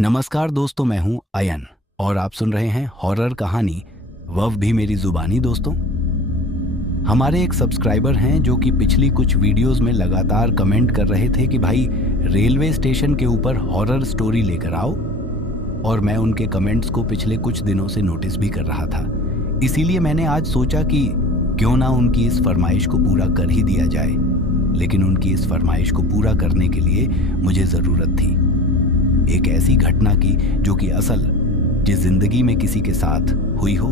नमस्कार दोस्तों, मैं हूं अयन और आप सुन रहे हैं हॉरर कहानी वह भी मेरी जुबानी। दोस्तों, हमारे एक सब्सक्राइबर हैं जो कि पिछली कुछ वीडियोस में लगातार कमेंट कर रहे थे कि भाई रेलवे स्टेशन के ऊपर हॉरर स्टोरी लेकर आओ, और मैं उनके कमेंट्स को पिछले कुछ दिनों से नोटिस भी कर रहा था। इसीलिए मैंने आज सोचा कि क्यों ना उनकी इस फरमाइश को पूरा कर ही दिया जाए। लेकिन उनकी इस फरमाइश को पूरा करने के लिए मुझे ज़रूरत थी एक ऐसी घटना की जो कि असल जिस जिंदगी में किसी के साथ हुई हो,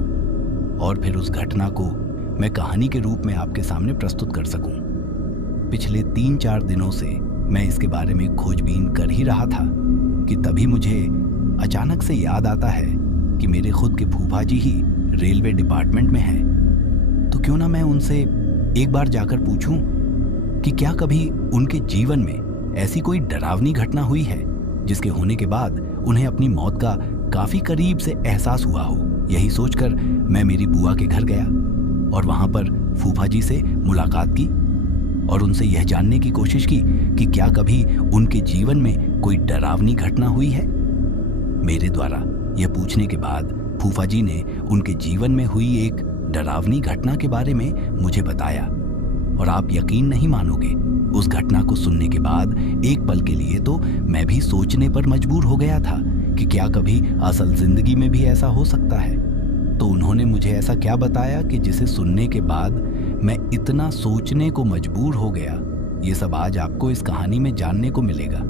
और फिर उस घटना को मैं कहानी के रूप में आपके सामने प्रस्तुत कर सकूं। पिछले 3-4 दिनों से मैं इसके बारे में खोजबीन कर ही रहा था कि तभी मुझे अचानक से याद आता है कि मेरे खुद के फूफा जी ही रेलवे डिपार्टमेंट में हैं। तो क्यों ना मैं उनसे एक बार जाकर पूछूं कि क्या कभी उनके जीवन में ऐसी कोई डरावनी घटना हुई है जिसके होने के बाद उन्हें अपनी मौत का काफी करीब से एहसास हुआ हो। यही सोचकर मैं मेरी बुआ के घर गया और वहां पर फूफा जी से मुलाकात की और उनसे यह जानने की कोशिश की कि क्या कभी उनके जीवन में कोई डरावनी घटना हुई है। मेरे द्वारा यह पूछने के बाद फूफा जी ने उनके जीवन में हुई एक डरावनी घटना के बारे में मुझे बताया, और आप यकीन नहीं मानोगे, उस घटना को सुनने के बाद एक पल के लिए तो मैं भी सोचने पर मजबूर हो गया था कि क्या कभी असल जिंदगी में भी ऐसा हो सकता है। तो उन्होंने मुझे ऐसा क्या बताया कि जिसे सुनने के बाद मैं इतना सोचने को मजबूर हो गया। ये सब आज आपको इस कहानी में जानने को मिलेगा।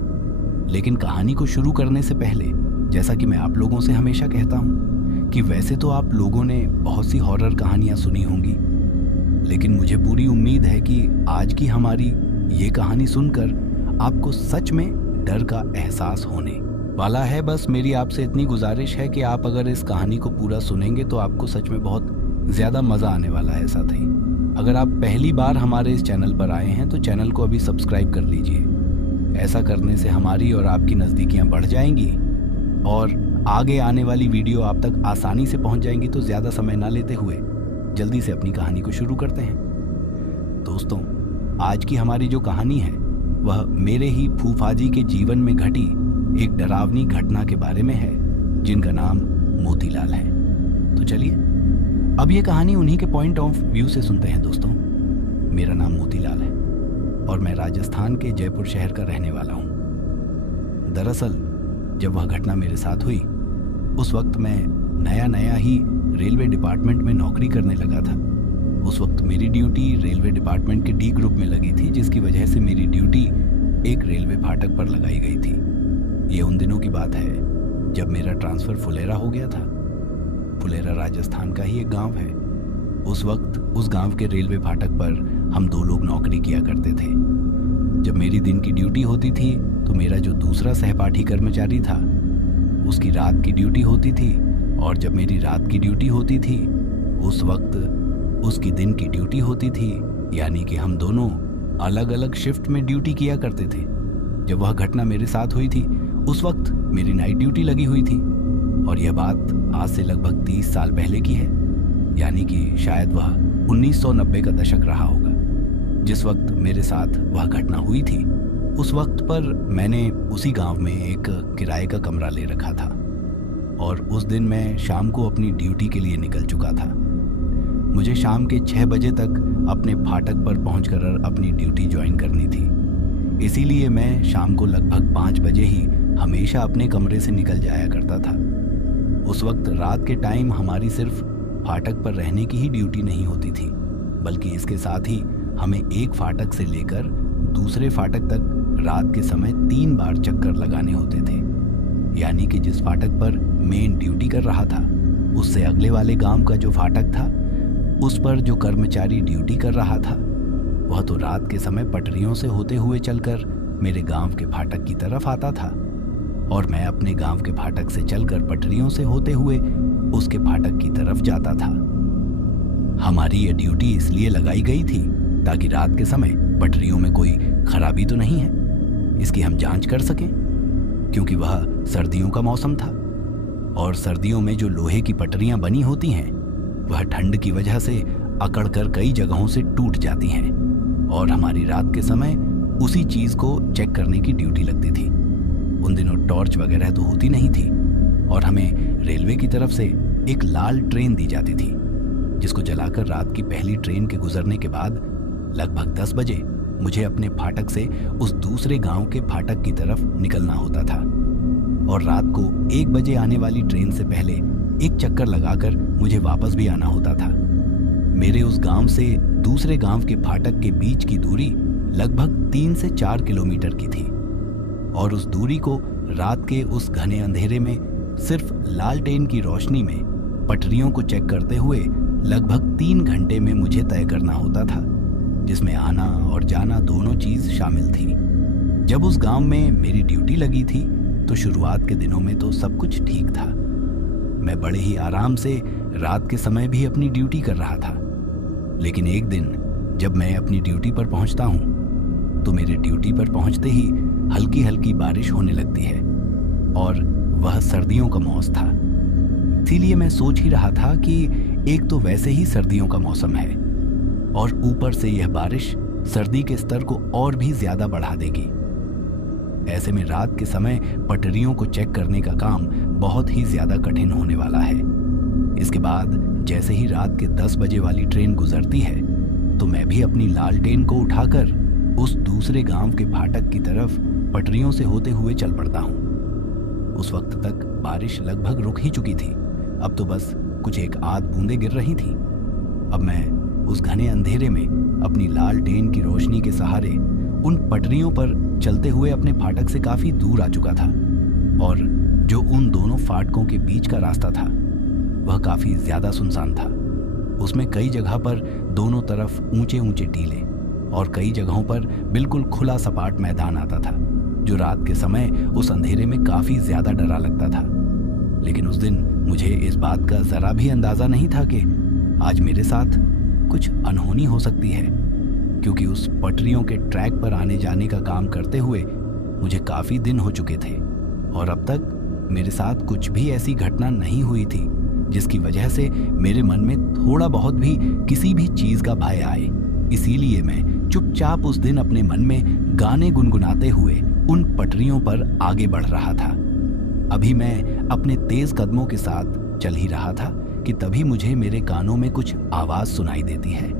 लेकिन कहानी को शुरू करने से पहले, जैसा कि मैं आप लोगों से हमेशा कहता हूँ कि वैसे तो आप लोगों ने बहुत सी हॉरर कहानियाँ सुनी होंगी, लेकिन मुझे पूरी उम्मीद है कि आज की हमारी ये कहानी सुनकर आपको सच में डर का एहसास होने वाला है। बस मेरी आपसे इतनी गुजारिश है कि आप अगर इस कहानी को पूरा सुनेंगे तो आपको सच में बहुत ज़्यादा मज़ा आने वाला है। साथ ही अगर आप पहली बार हमारे इस चैनल पर आए हैं तो चैनल को अभी सब्सक्राइब कर लीजिए। ऐसा करने से हमारी और आपकी नज़दीकियाँ बढ़ जाएंगी और आगे आने वाली वीडियो आप तक आसानी से पहुँच जाएंगी। तो ज़्यादा समय ना लेते हुए जल्दी से अपनी कहानी को शुरू करते हैं। दोस्तों, आज की हमारी जो कहानी है वह मेरे ही फूफाजी के जीवन में घटी एक डरावनी घटना के बारे में है, जिनका नाम मोतीलाल है। तो चलिए अब ये कहानी उन्हीं के पॉइंट ऑफ व्यू से सुनते हैं। दोस्तों, मेरा नाम मोतीलाल है और मैं राजस्थान के जयपुर शहर का रहने वाला हूँ। दरअसल जब वह घटना मेरे साथ हुई उस वक्त मैं नया ही रेलवे डिपार्टमेंट में नौकरी करने लगा था। उस वक्त मेरी ड्यूटी रेलवे डिपार्टमेंट के डी ग्रुप में लगी थी, जिसकी वजह से मेरी ड्यूटी एक रेलवे फाटक पर लगाई गई थी। ये उन दिनों की बात है जब मेरा ट्रांसफ़र फुलेरा हो गया था। फुलेरा राजस्थान का ही एक गांव है। उस वक्त उस गांव के रेलवे फाटक पर हम 2 लोग नौकरी किया करते थे। जब मेरी दिन की ड्यूटी होती थी तो मेरा जो दूसरा सहपाठी कर्मचारी था उसकी रात की ड्यूटी होती थी, और जब मेरी रात की ड्यूटी होती थी उस वक्त उसकी दिन की ड्यूटी होती थी। यानी कि हम दोनों अलग अलग शिफ्ट में ड्यूटी किया करते थे। जब वह घटना मेरे साथ हुई थी उस वक्त मेरी नाइट ड्यूटी लगी हुई थी, और यह बात आज से लगभग 30 साल पहले की है। यानी कि शायद वह 1990 का दशक रहा होगा जिस वक्त मेरे साथ वह घटना हुई थी। उस वक्त पर मैंने उसी गांव में एक किराए का कमरा ले रखा था, और उस दिन मैं शाम को अपनी ड्यूटी के लिए निकल चुका था। मुझे शाम के 6 बजे तक अपने फाटक पर पहुंचकर अपनी ड्यूटी ज्वाइन करनी थी। इसीलिए मैं शाम को लगभग 5 बजे ही हमेशा अपने कमरे से निकल जाया करता था। उस वक्त रात के टाइम हमारी सिर्फ फाटक पर रहने की ही ड्यूटी नहीं होती थी, बल्कि इसके साथ ही हमें एक फाटक से लेकर दूसरे फाटक तक रात के समय 3 बार चक्कर लगाने होते थे। यानी कि जिस फाटक पर मेन ड्यूटी कर रहा था उससे अगले वाले गांव का जो फाटक था उस पर जो कर्मचारी ड्यूटी कर रहा था वह तो रात के समय पटरियों से होते हुए चलकर मेरे गांव के फाटक की तरफ आता था, और मैं अपने गांव के फाटक से चलकर पटरियों से होते हुए उसके फाटक की तरफ जाता था। हमारी ये ड्यूटी इसलिए लगाई गई थी ताकि रात के समय पटरियों में कोई खराबी तो नहीं है इसकी हम जांच कर सकें, क्योंकि वह सर्दियों का मौसम था, और सर्दियों में जो लोहे की पटरियां बनी होती हैं वह ठंड की वजह से अकड़कर कई जगहों से टूट जाती हैं, और हमारी रात के समय उसी चीज़ को चेक करने की ड्यूटी लगती थी। उन दिनों टॉर्च वगैरह तो होती नहीं थी और हमें रेलवे की तरफ से एक लाल ट्रेन दी जाती थी, जिसको जलाकर रात की पहली ट्रेन के गुजरने के बाद लगभग 10 बजे मुझे अपने फाटक से उस दूसरे गांव के फाटक की तरफ निकलना होता था और रात को 1 बजे आने वाली ट्रेन से पहले एक चक्कर लगाकर मुझे वापस भी आना होता था। मेरे उस गांव से दूसरे गांव के फाटक के बीच की दूरी लगभग 3 से 4 किलोमीटर की थी और उस दूरी को रात के उस घने अंधेरे में सिर्फ लालटेन की रोशनी में पटरियों को चेक करते हुए लगभग 3 घंटे में मुझे तय करना होता था, जिसमें आना और जाना दोनों चीज शामिल थी। जब उस गांव में मेरी ड्यूटी लगी थी तो शुरुआत के दिनों में तो सब कुछ ठीक था। मैं बड़े ही आराम से रात के समय भी अपनी ड्यूटी कर रहा था। लेकिन एक दिन जब मैं अपनी ड्यूटी पर पहुंचता हूं तो मेरे ड्यूटी पर पहुंचते ही हल्की हल्की बारिश होने लगती है और वह सर्दियों का मौसम था। इसीलिए मैं सोच ही रहा था कि एक तो वैसे ही सर्दियों का मौसम है और ऊपर से यह बारिश सर्दी के स्तर को और भी ज्यादा बढ़ा देगी। ऐसे में रात के समय पटरियों को चेक करने का काम बहुत ही ज्यादा कठिन होने वाला है। इसके बाद जैसे ही रात के 10 बजे वाली ट्रेन गुजरती है तो मैं भी अपनी लालटेन को उठाकर उस दूसरे गांव के फाटक की तरफ पटरियों से होते हुए चल पड़ता हूं। उस वक्त तक बारिश लगभग रुक ही चुकी थी, अब तो बस कुछ एक आध बूंदें गिर रही थीं। अब मैं उस घने अंधेरे में अपनी लालटेन की रोशनी के सहारे उन पटरियों पर चलते हुए अपने फाटक से काफी दूर आ चुका था और जो उन दोनों फाटकों के बीच का रास्ता था वह काफी ज्यादा सुनसान था। उसमें कई जगह पर दोनों तरफ ऊंचे ऊंचे टीले और कई जगहों पर बिल्कुल खुला सपाट मैदान आता था, जो रात के समय उस अंधेरे में काफी ज्यादा डरा लगता था। लेकिन उस दिन मुझे इस बात का जरा भी अंदाजा नहीं था कि आज मेरे साथ कुछ अनहोनी हो सकती है, क्योंकि उस पटरियों के ट्रैक पर आने जाने का काम करते हुए मुझे काफी दिन हो चुके थे और अब तक मेरे साथ कुछ भी ऐसी घटना नहीं हुई थी जिसकी वजह से मेरे मन में थोड़ा बहुत भी किसी भी चीज का भय आए। इसीलिए मैं चुपचाप उस दिन अपने मन में गाने गुनगुनाते हुए उन पटरियों पर आगे बढ़ रहा था। अभी मैं अपने तेज कदमों के साथ चल ही रहा था कि तभी मुझे मेरे कानों में कुछ आवाज सुनाई देती है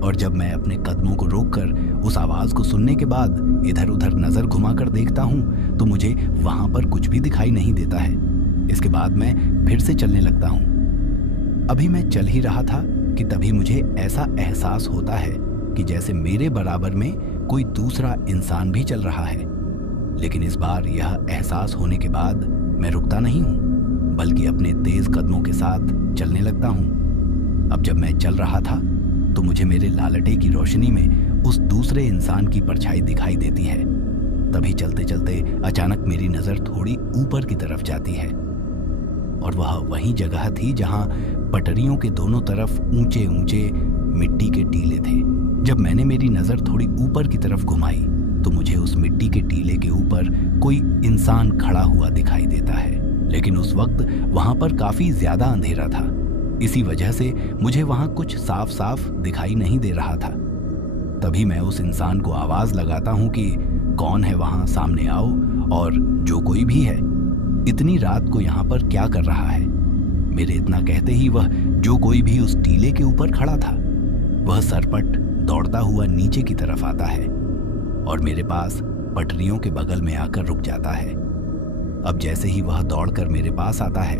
और जब मैं अपने कदमों को रोककर उस आवाज को सुनने के बाद इधर उधर नजर घुमाकर देखता हूं तो मुझे वहां पर कुछ भी दिखाई नहीं देता है। इसके बाद मैं फिर से चलने लगता हूं। अभी मैं चल ही रहा था कि तभी मुझे ऐसा एहसास होता है कि जैसे मेरे बराबर में कोई दूसरा इंसान भी चल रहा है। लेकिन इस बार यह एहसास होने के बाद मैं रुकता नहीं हूं, बल्कि अपने तेज कदमों के साथ चलने लगता हूं। अब जब मैं चल रहा था तो मुझे मेरे लालटे की रोशनी में उस दूसरे इंसान की परछाई दिखाई देती है। तभी चलते चलते अचानक मेरी नजर थोड़ी ऊपर की तरफ जाती है और वह वही जगह थी जहां पटरियों के दोनों तरफ ऊंचे ऊंचे मिट्टी के टीले थे। जब मैंने मेरी नजर थोड़ी ऊपर की तरफ घुमाई तो मुझे उस मिट्टी के टीले के ऊपर कोई इंसान खड़ा हुआ दिखाई देता है, लेकिन उस वक्त वहां पर काफी ज्यादा अंधेरा था। इसी वजह से मुझे वहां कुछ साफ साफ दिखाई नहीं दे रहा था। तभी मैं उस इंसान को आवाज लगाता हूं कि कौन है वहां, सामने आओ, और जो कोई भी है इतनी रात को यहाँ पर क्या कर रहा है। मेरे इतना कहते ही वह जो कोई भी उस टीले के ऊपर खड़ा था वह सरपट दौड़ता हुआ नीचे की तरफ आता है और मेरे पास पटरियों के बगल में आकर रुक जाता है। अब जैसे ही वह दौड़कर मेरे पास आता है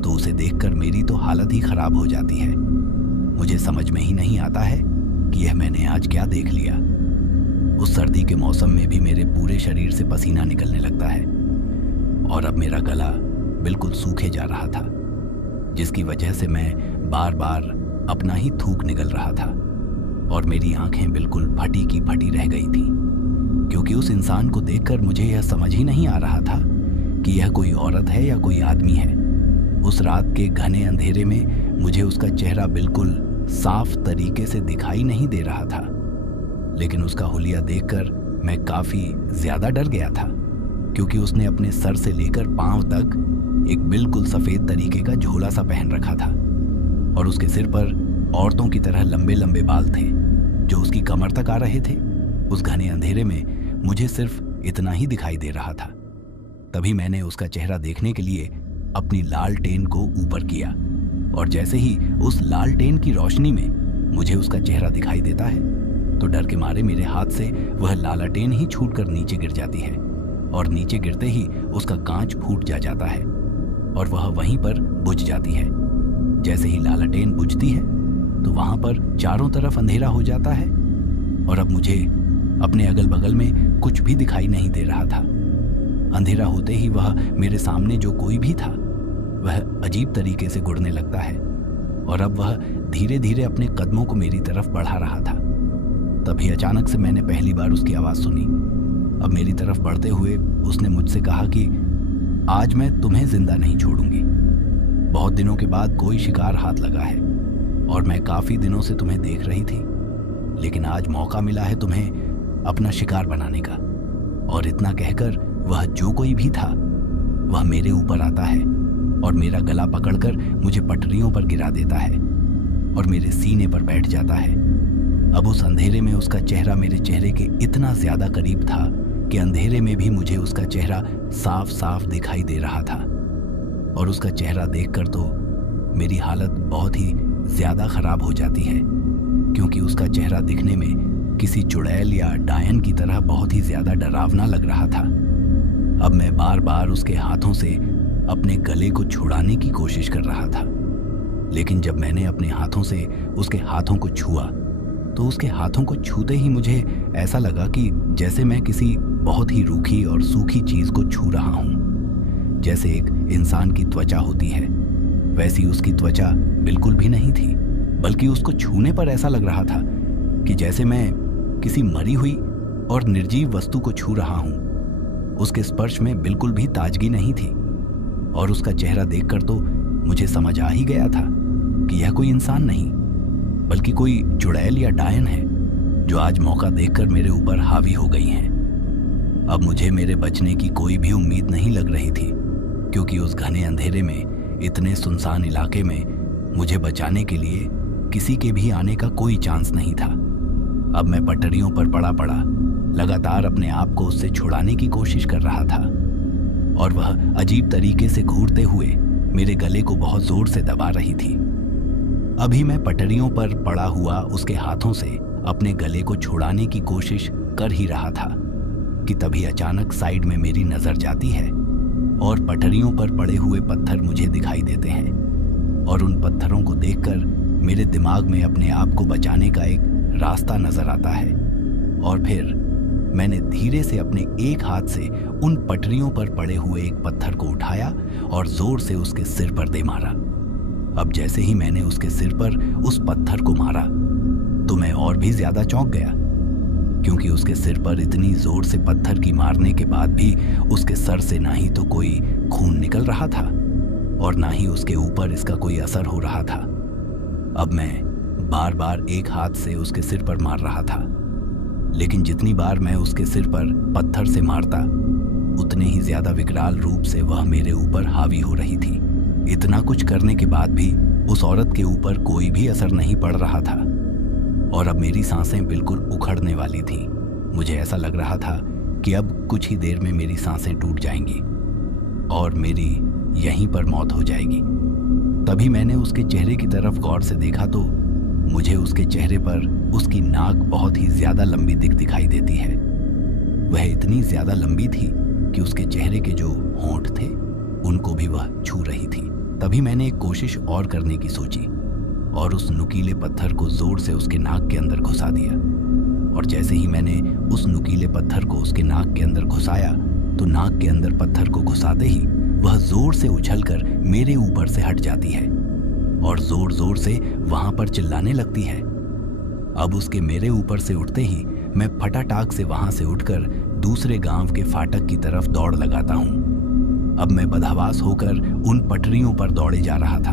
तो उसे देखकर मेरी तो हालत ही खराब हो जाती है। मुझे समझ में ही नहीं आता है कि यह मैंने आज क्या देख लिया। उस सर्दी के मौसम में भी मेरे पूरे शरीर से पसीना निकलने लगता है और अब मेरा गला बिल्कुल सूखे जा रहा था, जिसकी वजह से मैं बार बार अपना ही थूक निकल रहा था और मेरी आंखें बिल्कुल फटी की फटी रह गई थी, क्योंकि उस इंसान को देखकर मुझे यह समझ ही नहीं आ रहा था कि यह कोई औरत है या कोई आदमी है। उस रात के घने अंधेरे में मुझे उसका चेहरा बिल्कुल साफ तरीके से दिखाई नहीं दे रहा था, लेकिन उसका हुलिया देखकर मैं काफी ज्यादा डर गया था, क्योंकि उसने अपने सर से लेकर पांव तक एक बिल्कुल सफेद तरीके का झोला सा पहन रखा था और उसके सिर पर औरतों की तरह लंबे लंबे बाल थे जो उसकी कमर तक आ रहे थे। उस घने अंधेरे में मुझे सिर्फ इतना ही दिखाई दे रहा था। तभी मैंने उसका चेहरा देखने के लिए अपनी लालटेन को ऊपर किया और जैसे ही उस लालटेन की रोशनी में मुझे उसका चेहरा दिखाई देता है तो डर के मारे मेरे हाथ से वह लालटेन ही छूटकर नीचे गिर जाती है और नीचे गिरते ही उसका कांच फूट जाता है और वह वहीं पर बुझ जाती है। जैसे ही लालटेन बुझती है तो वहां पर चारों तरफ अंधेरा हो जाता है और अब मुझे अपने अगल बगल में कुछ भी दिखाई नहीं दे रहा था। अंधेरा होते ही वह मेरे सामने जो कोई भी था वह अजीब तरीके से गुड़ने लगता है और अब वह धीरे धीरे अपने कदमों को मेरी तरफ बढ़ा रहा था। तभी अचानक से मैंने पहली बार उसकी आवाज़ सुनी। अब मेरी तरफ बढ़ते हुए उसने मुझसे कहा कि आज मैं तुम्हें जिंदा नहीं छोड़ूंगी। बहुत दिनों के बाद कोई शिकार हाथ लगा है और मैं काफ़ी दिनों से तुम्हें देख रही थी, लेकिन आज मौका मिला है तुम्हें अपना शिकार बनाने का। और इतना कहकर वह जो कोई भी था वह मेरे ऊपर आता है और मेरा गला पकड़कर मुझे पटरियों पर गिरा देता है और मेरे सीने पर बैठ जाता है। अब उस अंधेरे में उसका चेहरा मेरे चेहरे के इतना ज्यादा करीब था कि अंधेरे में भी मुझे उसका चेहरा साफ साफ दिखाई दे रहा था। और उसका चेहरा देखकर तो मेरी हालत बहुत ही ज्यादा खराब हो जाती है, क्योंकि उसका चेहरा दिखने में किसी चुड़ैल या डायन की तरह बहुत ही ज्यादा डरावना लग रहा था। अब मैं बार बार उसके हाथों से अपने गले को छुड़ाने की कोशिश कर रहा था, लेकिन जब मैंने अपने हाथों से उसके हाथों को छुआ तो उसके हाथों को छूते ही मुझे ऐसा लगा कि जैसे मैं किसी बहुत ही रूखी और सूखी चीज को छू रहा हूं। जैसे एक इंसान की त्वचा होती है वैसी उसकी त्वचा बिल्कुल भी नहीं थी, बल्कि उसको छूने पर ऐसा लग रहा था कि जैसे मैं किसी मरी हुई और निर्जीव वस्तु को छू रहा हूं। उसके स्पर्श में बिल्कुल भी ताजगी नहीं थी और उसका चेहरा देखकर तो मुझे समझ आ ही गया था कि यह कोई इंसान नहीं बल्कि कोई चुड़ैल या डायन है जो आज मौका देखकर मेरे ऊपर हावी हो गई हैं। अब मुझे मेरे बचने की कोई भी उम्मीद नहीं लग रही थी, क्योंकि उस घने अंधेरे में इतने सुनसान इलाके में मुझे बचाने के लिए किसी के भी आने का कोई चांस नहीं था। अब मैं पटरियों पर पड़ा लगातार अपने आप को उससे छुड़ाने की कोशिश कर रहा था और वह अजीब तरीके से घूरते हुए मेरे गले को बहुत जोर से दबा रही थी। अभी मैं पटरियों पर पड़ा हुआ उसके हाथों से अपने गले को छुड़ाने की कोशिश कर ही रहा था कि तभी अचानक साइड में मेरी नजर जाती है और पटरियों पर पड़े हुए पत्थर मुझे दिखाई देते हैं और उन पत्थरों को देखकर मेरे दिमाग में अपने आप को बचाने का एक रास्ता नजर आता है। और फिर मैंने धीरे से अपने एक हाथ से उन पटरियों पर पड़े हुए एक पत्थर को उठाया और जोर से उसके सिर पर दे मारा। अब जैसे ही मैंने उसके सिर पर उस पत्थर को मारा तो मैं और भी ज्यादा चौंक गया, क्योंकि उसके सिर पर इतनी जोर से पत्थर की मारने के बाद भी उसके सर से ना ही तो कोई खून निकल रहा था और ना ही उसके ऊपर इसका कोई असर हो रहा था। अब मैं बार बार एक हाथ से उसके सिर पर मार रहा था, लेकिन जितनी बार मैं उसके सिर पर पत्थर से मारता उतने ही ज्यादा विकराल रूप से वह मेरे ऊपर हावी हो रही थी। इतना कुछ करने के बाद भी उस औरत के ऊपर कोई भी असर नहीं पड़ रहा था और अब मेरी सांसें बिल्कुल उखड़ने वाली थी। मुझे ऐसा लग रहा था कि अब कुछ ही देर में मेरी सांसें टूट जाएंगी और मेरी यहीं पर मौत हो जाएगी। तभी मैंने उसके चेहरे की तरफ गौर से देखा तो मुझे उसके चेहरे पर उसकी नाक बहुत ही ज्यादा लंबी दिखाई देती है। वह इतनी ज्यादा लंबी थी कि उसके चेहरे के जो होंठ थे उनको भी वह छू रही थी। तभी मैंने एक कोशिश और करने की सोची और उस नुकीले पत्थर को जोर से उसके नाक के अंदर घुसा दिया। और जैसे ही मैंने उस नुकीले पत्थर को उसके नाक के अंदर घुसाया तो नाक के अंदर पत्थर को घुसाते ही वह जोर से उछलकर मेरे ऊपर से हट जाती है और जोर जोर से वहां पर चिल्लाने लगती है। अब उसके मेरे ऊपर से उठते ही मैं फटाटाक से वहां से उठकर दूसरे गांव के फाटक की तरफ दौड़ लगाता हूं। अब मैं बदहवास होकर उन पटरियों पर दौड़े जा रहा था,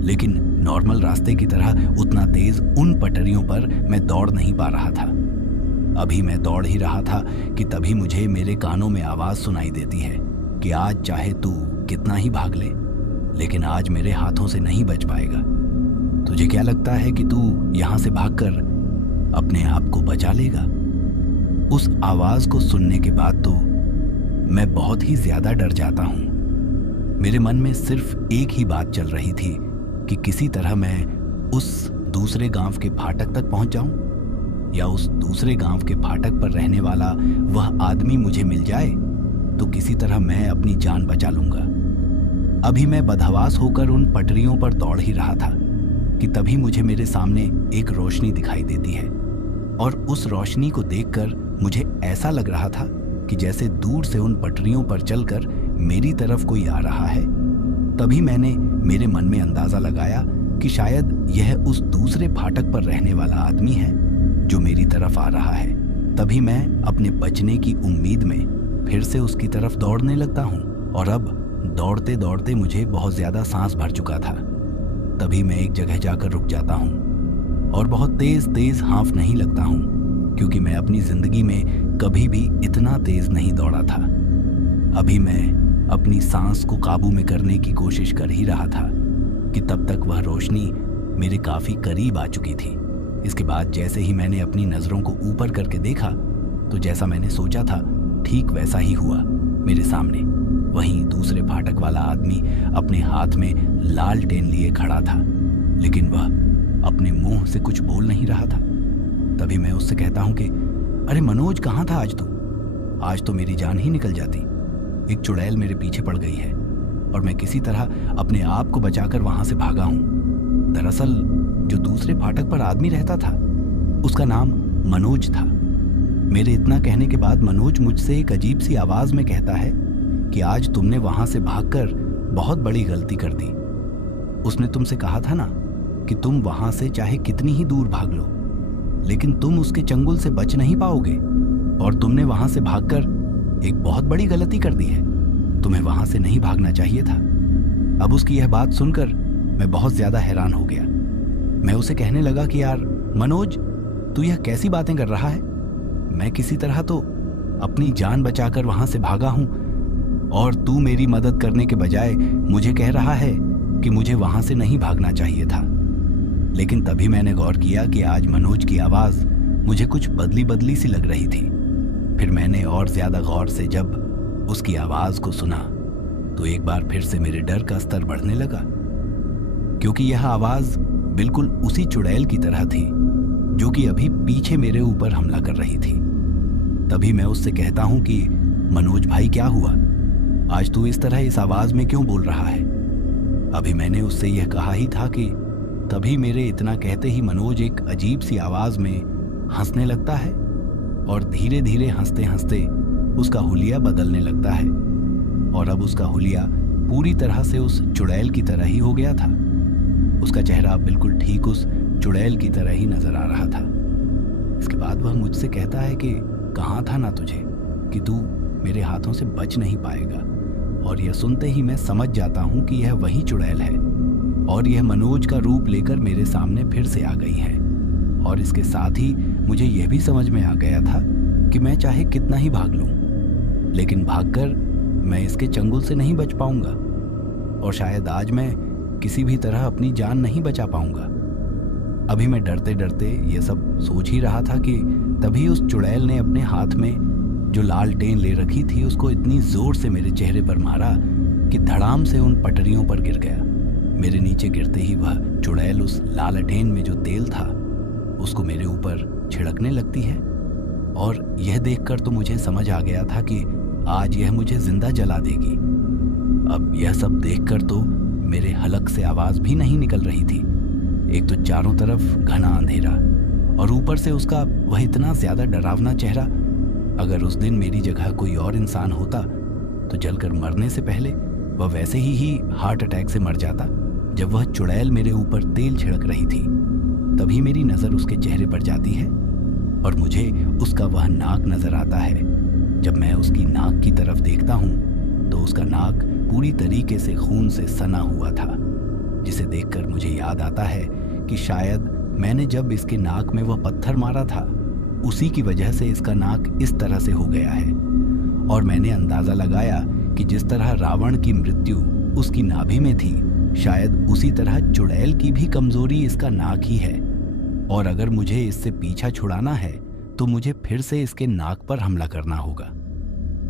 लेकिन नॉर्मल रास्ते की तरह उतना तेज उन पटरियों पर मैं दौड़ नहीं पा रहा था। अभी मैं दौड़ ही रहा था कि तभी मुझे मेरे कानों में आवाज सुनाई देती है कि आज चाहे तू कितना ही भाग ले, लेकिन आज मेरे हाथों से नहीं बच पाएगा। तुझे क्या लगता है कि तू यहां से भागकर अपने आप को बचा लेगा? उस आवाज को सुनने के बाद तो मैं बहुत ही ज्यादा डर जाता हूँ। मेरे मन में सिर्फ एक ही बात चल रही थी कि किसी तरह मैं उस दूसरे गांव के फाटक तक पहुंच जाऊं, या उस दूसरे गांव के फाटक पर रहने वाला वह आदमी मुझे मिल जाए तो किसी तरह मैं अपनी जान बचा लूंगा। अभी मैं बदहवास होकर उन पटरियों पर दौड़ ही रहा था कि तभी मुझे मेरे सामने एक रोशनी दिखाई देती है, और उस रोशनी को देखकर मुझे ऐसा लग रहा था कि जैसे दूर से उन पटरियों पर चलकर मेरी तरफ कोई आ रहा है। तभी मैंने मेरे मन में अंदाजा लगाया कि शायद यह उस दूसरे फाटक पर रहने वाला आदमी है जो मेरी तरफ आ रहा है। तभी मैं अपने बचने की उम्मीद में फिर से उसकी तरफ दौड़ने लगता हूँ, और अब दौड़ते दौड़ते मुझे बहुत ज्यादा सांस भर चुका था। तभी मैं एक जगह जाकर रुक जाता हूँ और बहुत तेज तेज हाँफ नहीं लगता हूँ, क्योंकि मैं अपनी जिंदगी में कभी भी इतना तेज नहीं दौड़ा था। अभी मैं अपनी सांस को काबू में करने की कोशिश कर ही रहा था कि तब तक वह रोशनी मेरे काफी करीब आ चुकी थी। इसके बाद जैसे ही मैंने अपनी नजरों को ऊपर करके देखा तो जैसा मैंने सोचा था ठीक वैसा ही हुआ। मेरे सामने वहीं दूसरे फाटक वाला आदमी अपने हाथ में लालटेन लिए खड़ा था, लेकिन वह अपने मुंह से कुछ बोल नहीं रहा था। तभी मैं उससे कहता हूं कि अरे मनोज, कहाँ था आज तू? आज तो मेरी जान ही निकल जाती। एक चुड़ैल मेरे पीछे पड़ गई है और मैं किसी तरह अपने आप को बचाकर वहां से भागा हूं। दरअसल जो दूसरे फाटक पर आदमी रहता था उसका नाम मनोज था। मेरे इतना कहने के बाद मनोज मुझसे एक अजीब सी आवाज में कहता है कि आज तुमने वहां से भागकर बहुत बड़ी गलती कर दी। उसने तुमसे कहा था ना कि तुम वहां से चाहे कितनी ही दूर भाग लो, लेकिन तुम उसके चंगुल से बच नहीं पाओगे, और तुमने वहां से भागकर एक बहुत बड़ी गलती कर दी है। तुम्हें वहां से नहीं भागना चाहिए था। अब उसकी यह बात सुनकर मैं बहुत ज्यादा हैरान हो गया। मैं उसे कहने लगा कि यार मनोज, तू यह कैसी बातें कर रहा है? मैं किसी तरह तो अपनी जान बचाकर वहां से भागा हूं, और तू मेरी मदद करने के बजाय मुझे कह रहा है कि मुझे वहां से नहीं भागना चाहिए था। लेकिन तभी मैंने गौर किया कि आज मनोज की आवाज मुझे कुछ बदली बदली सी लग रही थी। फिर मैंने और ज्यादा गौर से जब उसकी आवाज को सुना तो एक बार फिर से मेरे डर का स्तर बढ़ने लगा, क्योंकि यह आवाज बिल्कुल उसी चुड़ैल की तरह थी जो कि अभी पीछे मेरे ऊपर हमला कर रही थी। तभी मैं उससे कहता हूं कि मनोज भाई, क्या हुआ? आज तू इस तरह इस आवाज में क्यों बोल रहा है? अभी मैंने उससे यह कहा ही था कि तभी मेरे इतना कहते ही मनोज एक अजीब सी आवाज में हंसने लगता है, और धीरे धीरे हंसते हंसते उसका हुलिया बदलने लगता है, और अब उसका हुलिया पूरी तरह से उस चुड़ैल की तरह ही हो गया था। उसका चेहरा बिल्कुल ठीक उस चुड़ैल की तरह ही नजर आ रहा था। इसके बाद वह मुझसे कहता है कि कहाँ था ना तुझे कि तू मेरे हाथों से बच नहीं पाएगा। और यह सुनते ही मैं समझ जाता हूँ कि यह वही चुड़ैल है, और यह मनोज का रूप लेकर मेरे सामने फिर से आ गई है। और इसके साथ ही मुझे यह भी समझ में आ गया था कि मैं चाहे कितना ही भाग लूं, लेकिन भागकर मैं इसके चंगुल से नहीं बच पाऊंगा, और शायद आज मैं किसी भी तरह अपनी जान नहीं बचा पाऊंगा। अभी मैं डरते डरते ये सब सोच ही रहा था कि तभी उस चुड़ैल ने अपने हाथ में जो लालटेन ले रखी थी उसको इतनी जोर से मेरे चेहरे पर मारा कि धड़ाम से उन पटरियों पर गिर गया। मेरे नीचे गिरते ही वह चुड़ैल उस लालटेन में जो तेल था उसको मेरे ऊपर छिड़कने लगती है, और यह देखकर तो मुझे समझ आ गया था कि आज यह मुझे जिंदा जला देगी। अब यह सब देखकर तो मेरे हलक से आवाज भी नहीं निकल रही थी। एक तो चारों तरफ घना अंधेरा, और ऊपर से उसका वह इतना ज्यादा डरावना चेहरा। अगर उस दिन मेरी जगह कोई और इंसान होता तो जलकर मरने से पहले वह वैसे ही हार्ट अटैक से मर जाता। जब वह चुड़ैल मेरे ऊपर तेल छिड़क रही थी तभी मेरी नजर उसके चेहरे पर जाती है, और मुझे उसका वह नाक नजर आता है। जब मैं उसकी नाक की तरफ देखता हूँ तो उसका नाक पूरी तरीके से खून से सना हुआ था, जिसे देखकर मुझे याद आता है कि शायद मैंने जब इसके नाक में वह पत्थर मारा था उसी की वजह से इसका नाक इस तरह से हो गया है। और मैंने अंदाजा लगाया कि जिस तरह रावण की मृत्यु उसकी नाभि में थी, शायद उसी तरह चुड़ैल की भी कमजोरी इसका नाक ही है, और अगर मुझे इससे पीछा छुड़ाना है तो मुझे फिर से इसके नाक पर हमला करना होगा।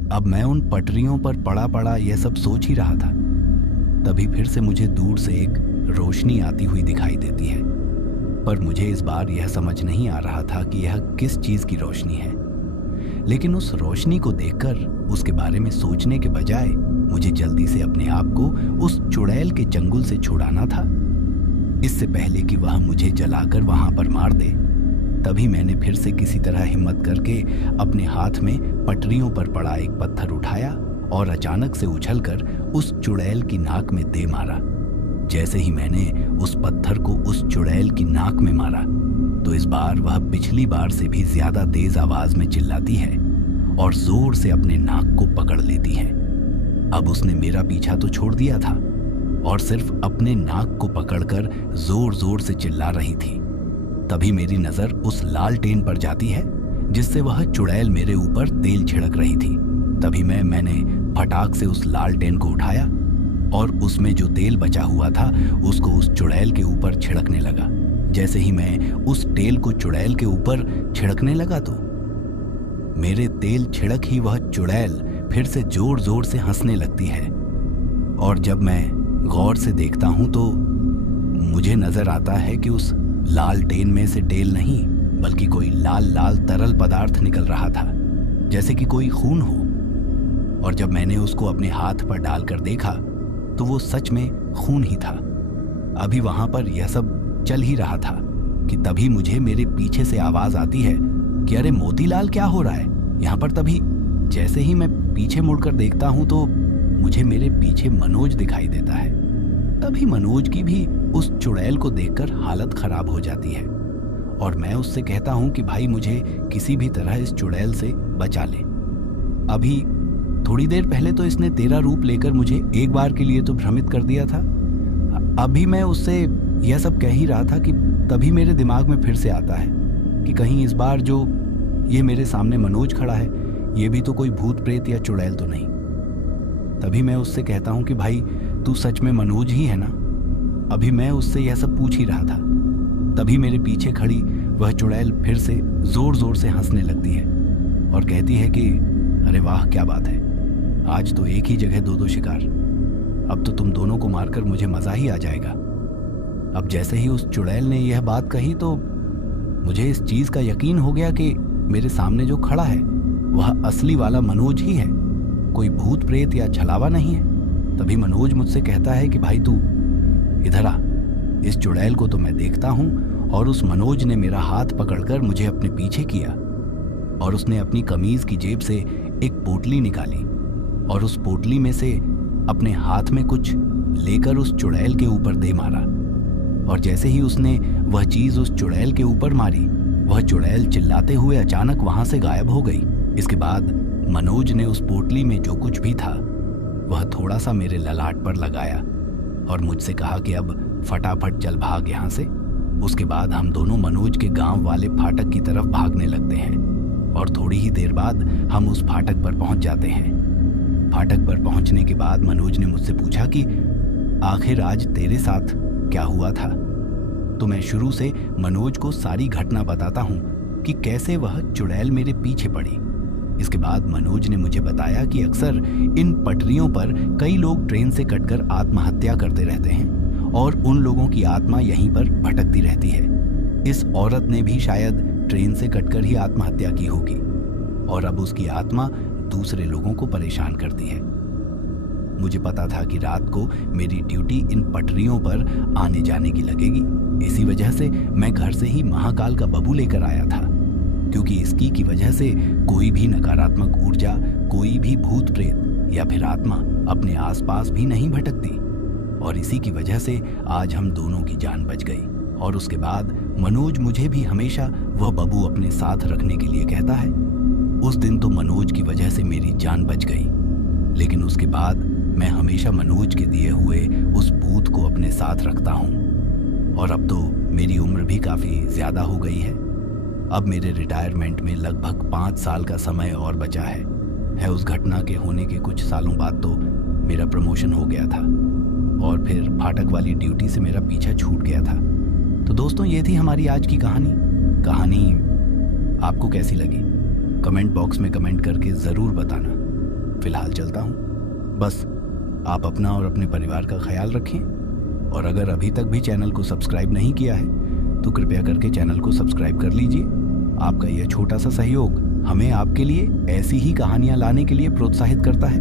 अब मैं उन पटरियों पर पड़ा पड़ा यह सब सोच ही रहा था, तभी फिर से मुझे दूर से एक रोशनी आती हुई दिखाई देती है। पर मुझे इस बार यह समझ नहीं आ रहा था कि यह किस चीज की रोशनी है। लेकिन उस रोशनी को देखकर उसके बारे में सोचने के बजाय मुझे जल्दी से अपने आप को उस चुड़ैल के चंगुल से छुड़ाना था, इससे पहले कि वह मुझे जलाकर वहां पर मार दे। तभी मैंने फिर से किसी तरह हिम्मत करके अपने हाथ में पटरियों पर पड़ा एक पत्थर उठाया और अचानक से उछलकर उस चुड़ैल की नाक में दे मारा। जैसे ही मैंने उस पत्थर को उस चुड़ैल की नाक में मारा तो इस बार वह पिछली बार से भी ज्यादा तेज आवाज में चिल्लाती है और जोर से अपने नाक को पकड़ लेती है। अब उसने मेरा पीछा तो छोड़ दिया था और सिर्फ अपने नाक को पकड़कर जोर जोर से चिल्ला रही थी। तभी मेरी नजर उस लालटेन पर जाती है जिससे वह चुड़ैल मेरे ऊपर तेल छिड़क रही थी। तभी मैंने फटाक से उस लालटेन को उठाया और उसमें जो तेल बचा हुआ था उसको उस चुड़ैल के ऊपर छिड़कने लगा। जैसे ही मैं उस तेल को चुड़ैल के ऊपर छिड़कने लगा तो मेरे तेल छिड़क ही वह चुड़ैल फिर से जोर जोर से हंसने लगती है। और जब मैं गौर से देखता हूं तो मुझे नजर आता है कि उस लालटेन में से तेल नहीं बल्कि कोई लाल लाल तरल पदार्थ निकल रहा था, जैसे कि कोई खून हो। और जब मैंने उसको अपने हाथ पर डालकर देखा तो वो सच में खून ही था। अभी वहां पर यह सब चल ही रहा था कि तभी मुझे मेरे पीछे से आवाज आती है कि अरे मोतीलाल, क्या हो रहा है यहाँ पर। तभी जैसे ही मैं पीछे मुड़कर देखता हूं तो मुझे मेरे पीछे मनोज दिखाई देता है। तभी मनोज की भी उस चुड़ैल को देखकर हालत खराब हो जाती है और मैं उससे कहता हूं कि भाई मुझे किसी भी तरह इस चुड़ैल से बचा ले। अभी थोड़ी देर पहले तो इसने तेरा रूप लेकर मुझे एक बार के लिए तो भ्रमित कर दिया था। अभी मैं उससे यह सब कह ही रहा था कि तभी मेरे दिमाग में फिर से आता है कि कहीं इस बार जो ये मेरे सामने मनोज खड़ा है ये भी तो कोई भूत प्रेत या चुड़ैल तो नहीं। तभी मैं उससे कहता हूं कि भाई तू सच में मनोज ही है ना। अभी मैं उससे यह सब पूछ ही रहा था तभी मेरे पीछे खड़ी वह चुड़ैल फिर से जोर जोर से हंसने लगती है और कहती है कि अरे वाह, क्या बात है, आज तो एक ही जगह दो शिकार। अब तो तुम दोनों को मारकर मुझे मजा ही आ जाएगा। अब जैसे ही उस चुड़ैल ने यह बात कही तो मुझे इस चीज का यकीन हो गया कि मेरे सामने जो खड़ा है वह असली वाला मनोज ही है, कोई भूत प्रेत या छलावा नहीं है। तभी मनोज मुझसे कहता है कि भाई तू इधर आ, इस चुड़ैल को तो मैं देखता हूं। और उस मनोज ने मेरा हाथ पकड़कर मुझे अपने पीछे किया और उसने अपनी कमीज की जेब से एक पोटली निकाली और उस पोटली में से अपने हाथ में कुछ लेकर उस चुड़ैल के ऊपर दे मारा। और जैसे ही उसने वह चीज उस चुड़ैल के ऊपर मारी वह चुड़ैल चिल्लाते हुए अचानक वहां से गायब हो गई। इसके बाद मनोज ने उस पोटली में जो कुछ भी था वह थोड़ा सा मेरे ललाट पर लगाया और मुझसे कहा कि अब फटाफट चल भाग यहाँ से। उसके बाद हम दोनों मनोज के गांव वाले फाटक की तरफ भागने लगते हैं और थोड़ी ही देर बाद हम उस फाटक पर पहुंच जाते हैं। फाटक पर पहुंचने के बाद मनोज ने मुझसे पूछा कि आखिर आज तेरे साथ क्या हुआ था। तो मैं शुरू से मनोज को सारी घटना बताता हूं कि कैसे वह चुड़ैल मेरे पीछे पड़ी। इसके बाद मनोज ने मुझे बताया कि अक्सर इन पटरियों पर कई लोग ट्रेन से कटकर आत्महत्या करते रहते हैं और उन लोगों की आत्मा यहीं पर भटकती रहती है। इस औरत ने भी शायद ट्रेन से कटकर ही आत्महत्या की होगी और अब उसकी आत्मा दूसरे लोगों को परेशान करती है। मुझे पता था कि रात को मेरी ड्यूटी इन पटरियों पर आने जाने की लगेगी। इसी वजह से मैं घर से ही महाकाल का बबू लेकर आया था, क्योंकि इसकी की वजह से कोई भी नकारात्मक ऊर्जा, कोई भी भूत प्रेत या फिर आत्मा अपने आसपास भी नहीं भटकती। और इसी की वजह से आज हम दोनों की जान बच गई। और उसके बाद मनोज मुझे भी हमेशा वह बबू अपने साथ रखने के लिए कहता है। उस दिन तो मनोज की वजह से मेरी जान बच गई, लेकिन उसके बाद मैं हमेशा मनोज के दिए हुए उस भूत को अपने साथ रखता हूँ। और अब तो मेरी उम्र भी काफ़ी ज़्यादा हो गई है। अब मेरे रिटायरमेंट में लगभग 5 साल का समय और बचा है। उस घटना के होने के कुछ सालों बाद तो मेरा प्रमोशन हो गया था और फिर फाटक वाली ड्यूटी से मेरा पीछा छूट गया था। तो दोस्तों, ये थी हमारी आज की कहानी आपको कैसी लगी कमेंट बॉक्स में कमेंट करके ज़रूर बताना। फिलहाल चलता हूँ। बस आप अपना और अपने परिवार का ख्याल रखें, और अगर अभी तक भी चैनल को सब्सक्राइब नहीं किया है तो कृपया करके चैनल को सब्सक्राइब कर लीजिए। आपका यह छोटा सा सहयोग हमें आपके लिए ऐसी ही कहानियाँ लाने के लिए प्रोत्साहित करता है।